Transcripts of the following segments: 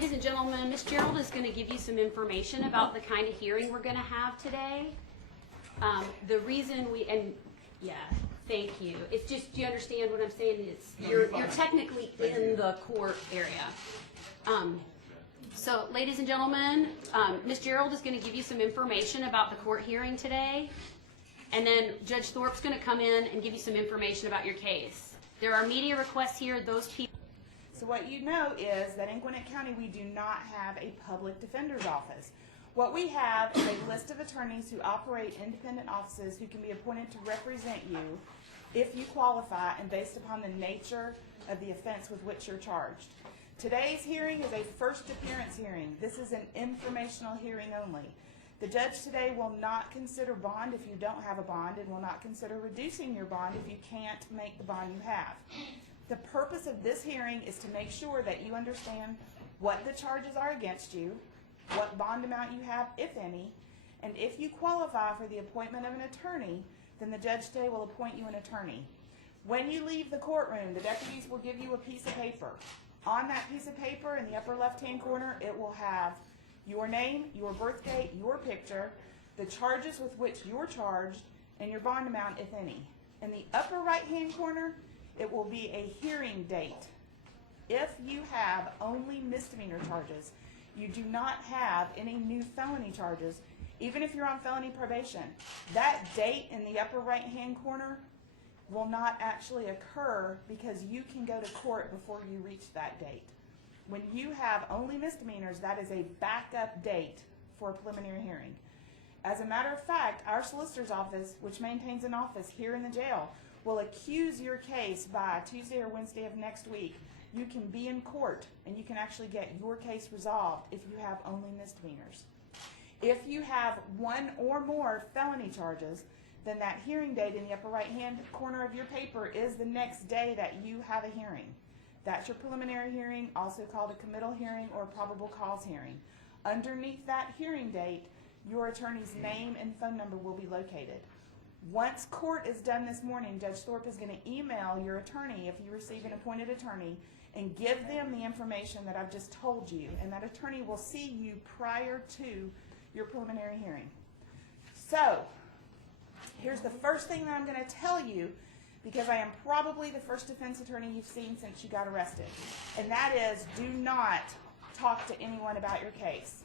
ladies and gentlemen, Ms. Gerald is going to give you some information about the kind of hearing we're going to have today. The reason thank you. It's just, do you understand what I'm saying? It's you're technically in the court area. So, ladies and gentlemen, Ms. Gerald is going to give you some information about the court hearing today, and then Judge Thorpe's going to come in and give you some information about your case. There are media requests here. Those people. So what you know is that in Gwinnett County we do not have a public defender's office. What we have is a list of attorneys who operate independent offices who can be appointed to represent you if you qualify and based upon the nature of the offense with which you're charged. Today's hearing is a first appearance hearing. This is an informational hearing only. The judge today will not consider bond if you don't have a bond and will not consider reducing your bond if you can't make the bond you have. The purpose of this hearing is to make sure that you understand what the charges are against you, what bond amount you have, if any, and if you qualify for the appointment of an attorney, then the judge today will appoint you an attorney. When you leave the courtroom, the deputies will give you a piece of paper. On that piece of paper, in the upper left-hand corner, it will have your name, your birth date, your picture, the charges with which you're charged, and your bond amount, if any. In the upper right-hand corner, it will be a hearing date. If you have only misdemeanor charges, you do not have any new felony charges, even if you're on felony probation, that date in the upper right-hand corner will not actually occur because you can go to court before you reach that date. When you have only misdemeanors, that is a backup date for a preliminary hearing. As a matter of fact, our solicitor's office, which maintains an office here in the jail, will accuse your case by Tuesday or Wednesday of next week. You can be in court and you can actually get your case resolved if you have only misdemeanors. If you have one or more felony charges, then that hearing date in the upper right hand corner of your paper is the next day that you have a hearing. That's your preliminary hearing, also called a committal hearing or probable cause hearing. Underneath that hearing date, your attorney's name and phone number will be located. Once court is done this morning, Judge Thorpe is going to email your attorney, if you receive an appointed attorney, and give them the information that I've just told you, and that attorney will see you prior to your preliminary hearing. So, here's the first thing that I'm going to tell you, because I am probably the first defense attorney you've seen since you got arrested, and that is, do not talk to anyone about your case.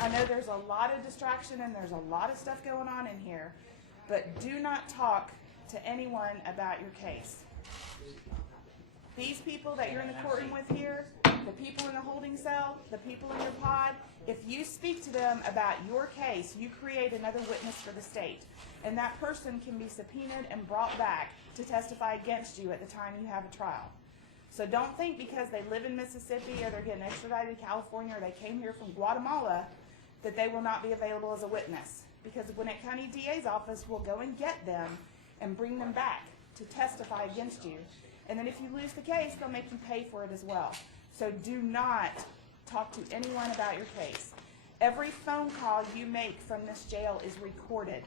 I know there's a lot of distraction and there's a lot of stuff going on in here, but do not talk to anyone about your case. These people that you're in the courtroom with here, the people in the holding cell, the people in your pod, if you speak to them about your case, you create another witness for the state. And that person can be subpoenaed and brought back to testify against you at the time you have a trial. So don't think because they live in Mississippi or they're getting extradited to California or they came here from Guatemala that they will not be available as a witness. Because the Gwinnett County DA's office will go and get them and bring them back to testify against you. And then if you lose the case, they'll make you pay for it as well. So do not talk to anyone about your case. Every phone call you make from this jail is recorded.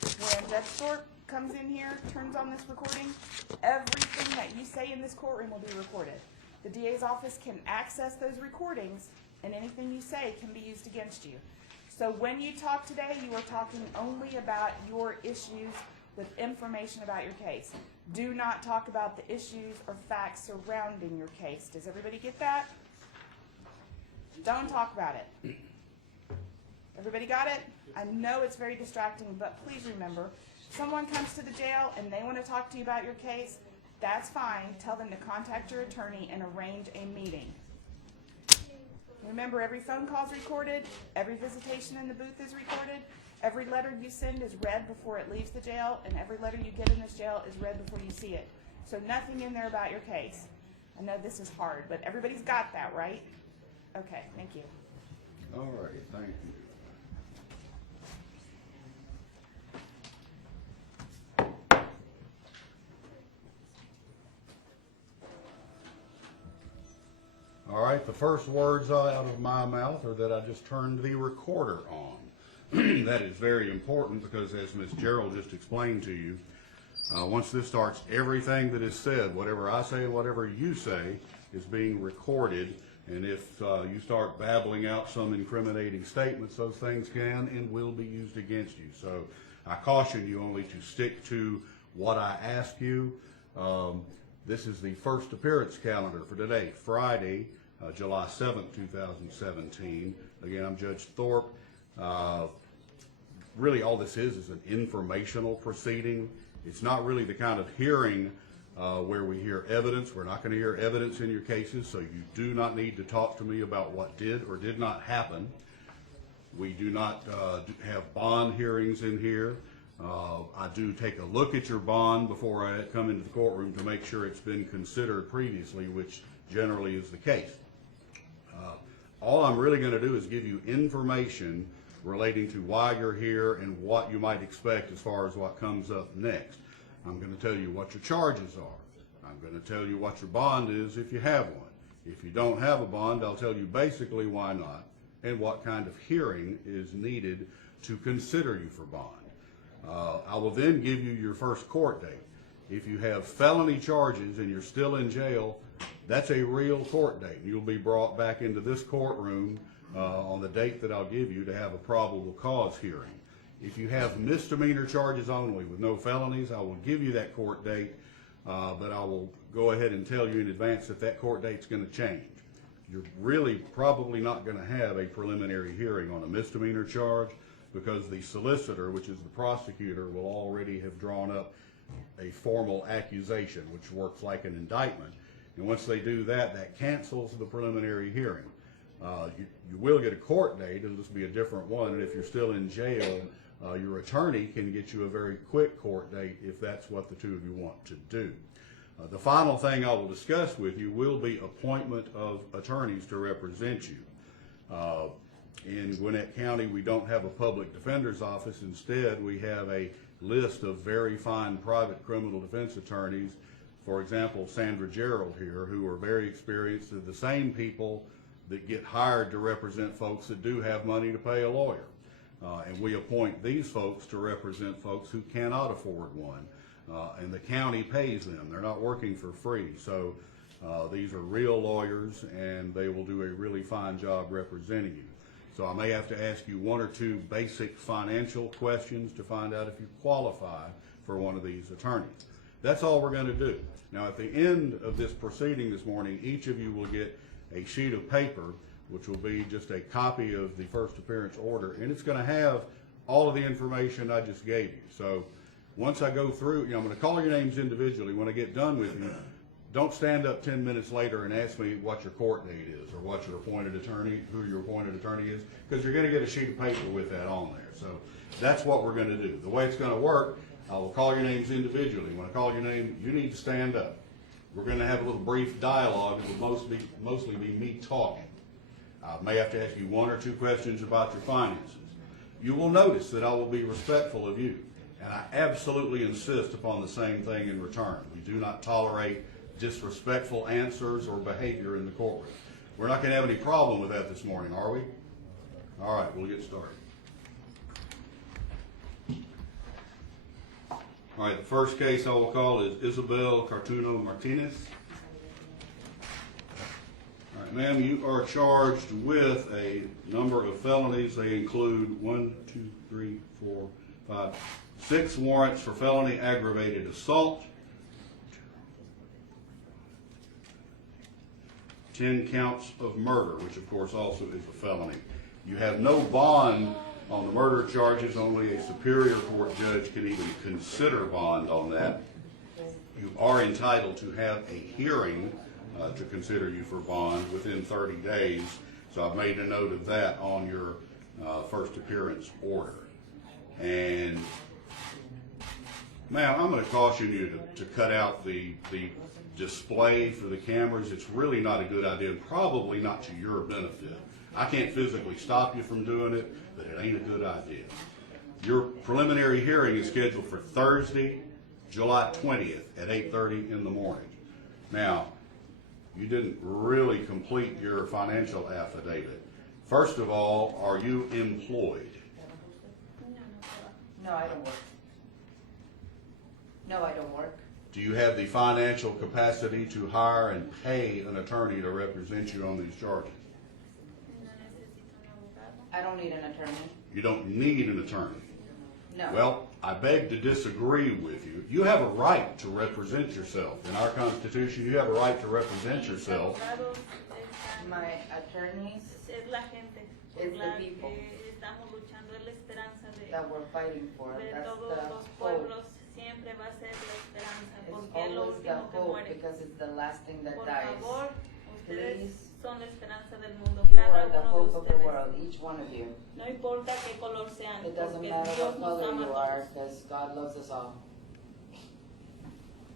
When Judge Thorpe comes in here, turns on this recording, everything that you say in this courtroom will be recorded. The DA's office can access those recordings, and anything you say can be used against you. So when you talk today, you are talking only about your issues with information about your case. Do not talk about the issues or facts surrounding your case. Does everybody get that? Don't talk about it. Everybody got it? I know it's very distracting, but please remember, someone comes to the jail and they want to talk to you about your case, that's fine. Tell them to contact your attorney and arrange a meeting. Remember, every phone call is recorded, every visitation in the booth is recorded, every letter you send is read before it leaves the jail, and every letter you get in this jail is read before you see it. So nothing in there about your case. I know this is hard, but everybody's got that, right? Okay, thank you. All right, thank you. All right, the first words out of my mouth are that I just turned the recorder on. That is very important because, as Ms. Gerald just explained to you, once this starts, everything that is said, whatever I say, whatever you say, is being recorded And if you start babbling out some incriminating statements, those things can and will be used against you. So I caution you only to stick to what I ask you. This is the first appearance calendar for today, Friday, July 7th, 2017. Again, I'm Judge Thorpe. Really all this is an informational proceeding. It's not really the kind of hearing where we hear evidence. We're not going to hear evidence in your cases, so you do not need to talk to me about what did or did not happen. We do not have bond hearings in here. I do take a look at your bond before I come into the courtroom to make sure it's been considered previously, which generally is the case. All I'm really going to do is give you information relating to why you're here and what you might expect as far as what comes up next. I'm going to tell you what your charges are. I'm going to tell you what your bond is if you have one. If you don't have a bond, I'll tell you basically why not and what kind of hearing is needed to consider you for bond. I will then give you your first court date. If you have felony charges and you're still in jail, that's a real court date. You'll be brought back into this courtroom on the date that I'll give you to have a probable cause hearing. If you have misdemeanor charges only with no felonies, I will give you that court date, but I will go ahead and tell you in advance that that court date's going to change. You're really probably not going to have a preliminary hearing on a misdemeanor charge because the solicitor, which is the prosecutor, will already have drawn up a formal accusation, which works like an indictment. And once they do that, that cancels the preliminary hearing. You will get a court date. It'll just be a different one. And if you're still in jail, your attorney can get you a very quick court date if that's what the two of you want to do. The final thing I will discuss with you will be appointment of attorneys to represent you. In Gwinnett County, we don't have a public defender's office. Instead, we have a list of very fine private criminal defense attorneys. For example, Sandra Gerald here, who are very experienced. They're the same people that get hired to represent folks that do have money to pay a lawyer. And we appoint these folks to represent folks who cannot afford one. And the county pays them. They're not working for free. So these are real lawyers, and they will do a really fine job representing you. So I may have to ask you one or two basic financial questions to find out if you qualify for one of these attorneys. That's all we're going to do. Now, at the end of this proceeding this morning, each of you will get a sheet of paper, which will be just a copy of the first appearance order, and it's going to have all of the information I just gave you. So once I go through, I'm going to call your names individually. When I get done with you, don't stand up 10 minutes later and ask me what your court date is or what your appointed attorney, who your appointed attorney is, because you're going to get a sheet of paper with that on there. So that's what we're going to do. The way it's going to work, I will call your names individually. When I call your name, you need to stand up. We're going to have a little brief dialogue. It will mostly be me talking. I may have to ask you one or two questions about your finances. You will notice that I will be respectful of you, and I absolutely insist upon the same thing in return. We do not tolerate disrespectful answers or behavior in the courtroom. We're not going to have any problem with that this morning, are we? All right, we'll get started. All right, the first case I will call is Isabel Cartuna Martinez. All right, ma'am, you are charged with a number of felonies. They include 6 warrants for felony aggravated assault, 10 counts of murder, which of course also is a felony. You have no bond on the murder charges. Only a superior court judge can even consider bond on that. You are entitled to have a hearing to consider you for bond within 30 days. So I've made a note of that on your first appearance order. And ma'am, I'm going to caution you to cut out the display for the cameras. It's really not a good idea, and probably not to your benefit. I can't physically stop you from doing it, but it ain't a good idea. Your preliminary hearing is scheduled for Thursday, July 20th at 8:30 in the morning. Now, you didn't really complete your financial affidavit. First of all, are you employed? No, I don't work. No, I don't work. Do you have the financial capacity to hire and pay an attorney to represent you on these charges? I don't need an attorney. You don't need an attorney. No. Well, I beg to disagree with you. You have a right to represent yourself. In our Constitution, you have a right to represent yourself. My attorneys Es la gente por It's the la people. que estamos luchando, es la esperanza that we're fighting for, de that's todos the los hope. pueblos, siempre va a ser la esperanza, It's porque es lo always the último que hope muere. because it's the last thing that Por dies. favor, ustedes Please. son la esperanza del mundo, You cada are the uno hope de of the ustedes. world, each one of you. No importa qué color sean, It doesn't porque matter Dios what nos color ama you a are, todos. because God loves us all.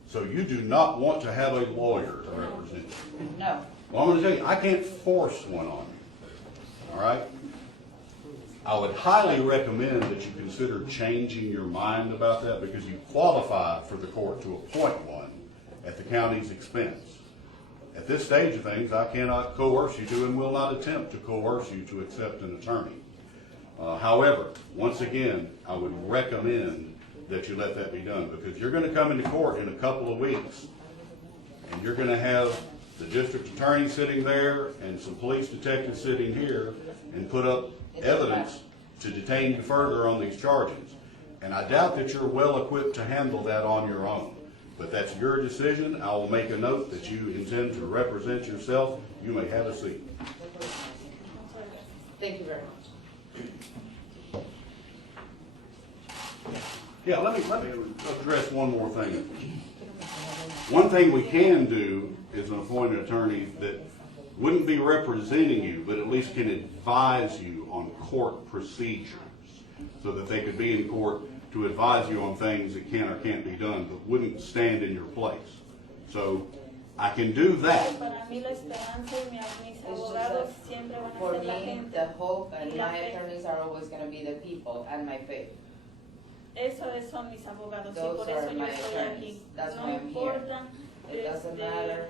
So you do not want to have a lawyer to represent you. No. Well, I'm going to tell you, I can't force one on you. All right? I would highly recommend that you consider changing your mind about that because you qualify for the court to appoint one at the county's expense. At this stage of things, I cannot coerce you to and will not attempt to coerce you to accept an attorney. However, once again, I would recommend that you let that be done because you're going to come into court in a couple of weeks and you're going to have the district attorney sitting there and some police detectives sitting here and put up evidence to detain you further on these charges. And I doubt that you're well equipped to handle that on your own. But that's your decision. I will make a note that you intend to represent yourself. You may have a seat. Thank you very much. Yeah, let me address one more thing. One thing we can do is an appointed attorney that wouldn't be representing you, but at least can advise you on court procedures so that they could be in court to advise you on things that can or can't be done, but wouldn't stand in your place. So I can do that. Para mí la esperanza y mis It's abogados just siempre van that a for ser la me, gente. the hope and y la my fe. attorneys are always going to be the people and my faith. Esos son mis abogados y Those por are eso yo my estoy attorneys. aquí. That's No why I'm here. importa It doesn't este, matter.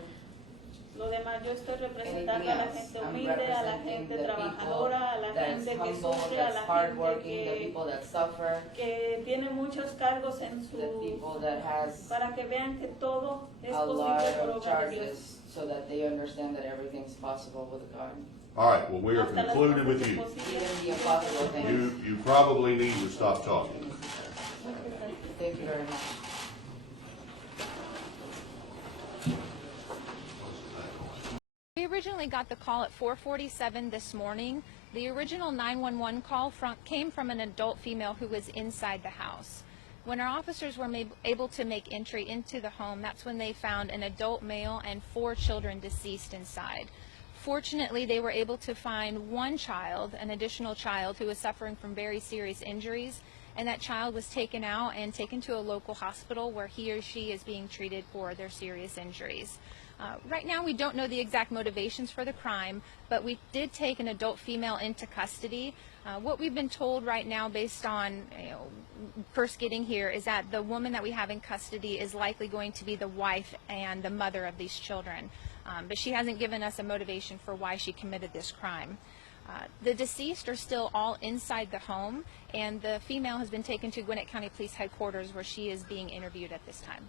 lo demás, yo estoy representando Anything a la else. gente I'm humilde, a la representing gente the trabajadora, a la people that's gente que humble, sufre, a that's la gente hardworking, the people that suffer, que tiene muchos cargos en su... the people that has para que vean que todo es a lot posible por of obra de Dios. charges so that they understand that everything's possible with God. All right, well, we are Hasta las concluded cosas with you. imposibles, Even the Dios impossible te lo things. You probably need to stop talking. Thank you very much. We originally got the call at 4:47 this morning. The original 911 call came from an adult female who was inside the house. When our officers were able to make entry into the home, that's when they found an adult male and 4 children deceased inside. Fortunately, they were able to find one child, an additional child, who was suffering from very serious injuries, and that child was taken out and taken to a local hospital where he or she is being treated for their serious injuries. Right now, we don't know the exact motivations for the crime, but we did take an adult female into custody. What we've been told right now, based on first getting here, is that the woman that we have in custody is likely going to be the wife and the mother of these children. But she hasn't given us a motivation for why she committed this crime. The deceased are still all inside the home, and the female has been taken to Gwinnett County Police Headquarters where she is being interviewed at this time.